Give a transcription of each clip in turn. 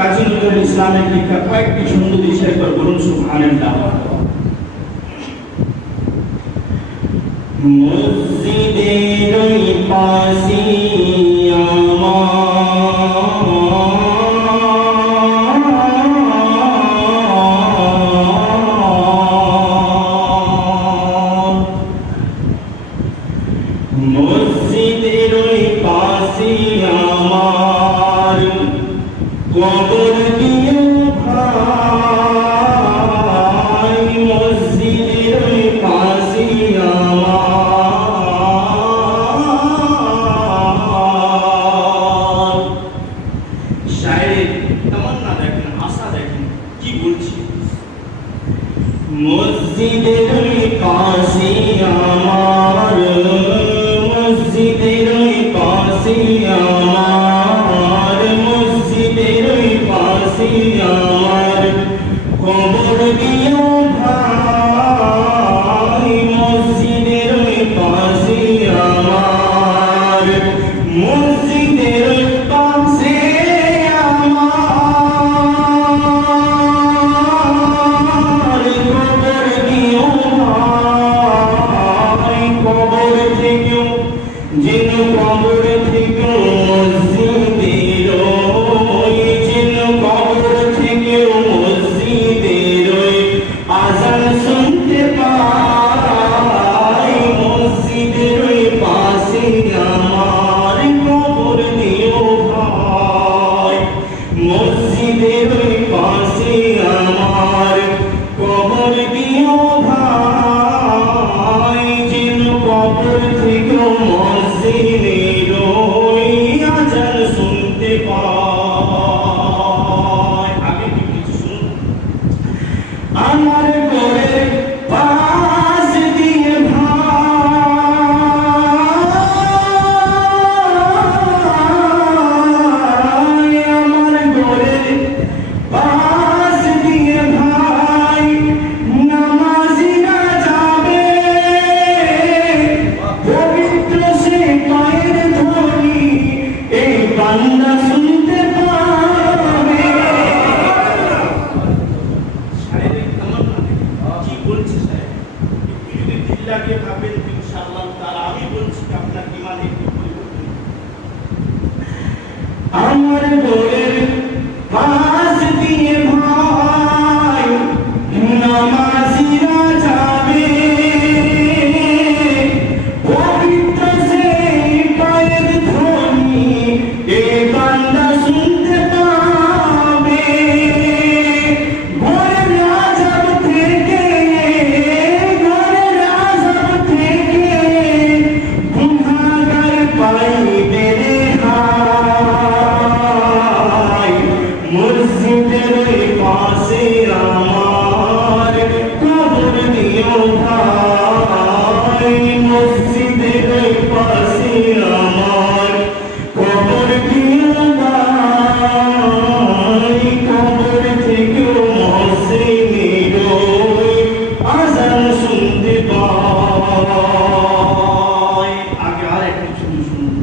কাজী নজরুল ইসলামের লেখা কয়েকটি সুন্দর বিষয় একবার বলুন সুবহানাল্লাহ। মসজিদের ওই পাশে মসজিদের ওই পাশে আমার কবর দিও ভাই, মসজিদের ওই পাশে আমার। শায়ের তামান্না দেখেন, আশা দেখেন কি বলছি। মসজিদের ওই পাশে আমার, মসজিদের ওই পাশে আমার, মসজিদের ওই পাশে আমার কবর দিও ভাই, মসজিদের ওই পাশে আমার, মসজিদের ওই পাশে আমার কবর দিও ভাই, কবর থেকেও যেন কবর থেকেও মসজিদের ওই, যেন কবর থেকেও মসজিদের ওই আযান শুনতে পাই, মসজিদের ওই পাশে আমার কবর দিও ভাই, মসজিদের ওই পাশে আমার কবর দিও ভাই, যেন কবর থেকেও মসজিদের ওই আযান শুনতে পাই। আগে কিছু শুনুন। আমার ঘরের পাশ দিয়ে ভাই, আমার ঘরের পাশ দিয়ে ভাই নামাজিরা যাবে, পবিত্র সে পায়ের ধ্বনি এই বান্দা শুনতে পাবে। শারীরিক তামান্না কি বলছে সাহেব, একটু যদি দিল লাগিয়ে ভাবেন ইনশাআল্লাহ তাআলা আমি বলছি আপনার ঈমানে একটু পরিবর্তন। আমার ঘরের পাশ দিয়ে ভাই নামাজিরা যাবে, পবিত্র সেই পায়ের ধ্বনি এ বান্দা শুনতে পাবে। ঘরের আযাব থেকে, ঘরের আযাব থেকে গুনাহগার পাইবে রেহাই, মসজিদের ওই পাশে আমার কবর দিও ভাই, মসজিদের ওই পাশে আমার কবর দিও ভাই, কবর থেকেও মসজিদের ওই আযান শুনতে পাই। আগে আর একটু শুনুন।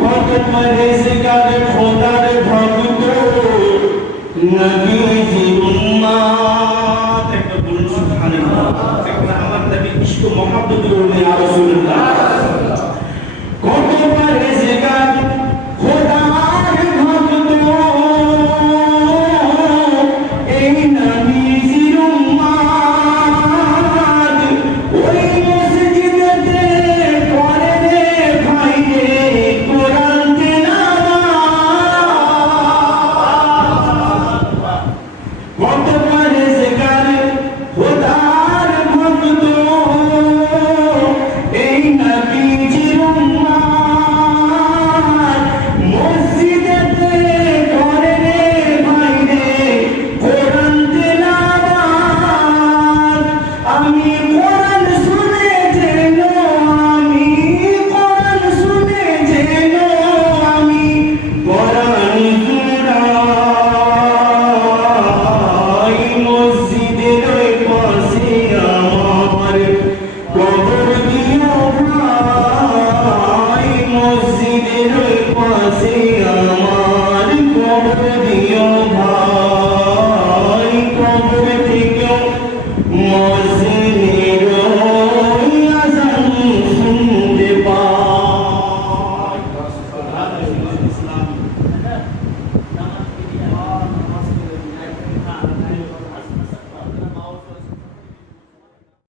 কত পরহেজগার খোদার ভক্ত নবীজির উম্মত, একটা বলুন সুবহানাল্লাহ। একটা আমার নবী ইশক ও মুহাব্বতের উপরে ইয়া রাসূলুল্লাহ। কত পরহেজগার খোদার ভক্ত এই নবীজির উম্মত, ওই মসজিদেতে পড়ে রে ভাই রে কোরআন তেলাওয়াত। কত পরহেজগার খোদার ভক্ত এই নবীজির উম্মত, মসজিদেতে পড়ে রে ভাই রে কোরআন তেলাওয়াত। আমি কোরআন শুনে যেন, আমি কোরআন শুনে যেন আমি কোরআন জুড়াই, মসজিদের ওই পাশে আমার কবর দিও ভাই, মসজিদের ওই পাশে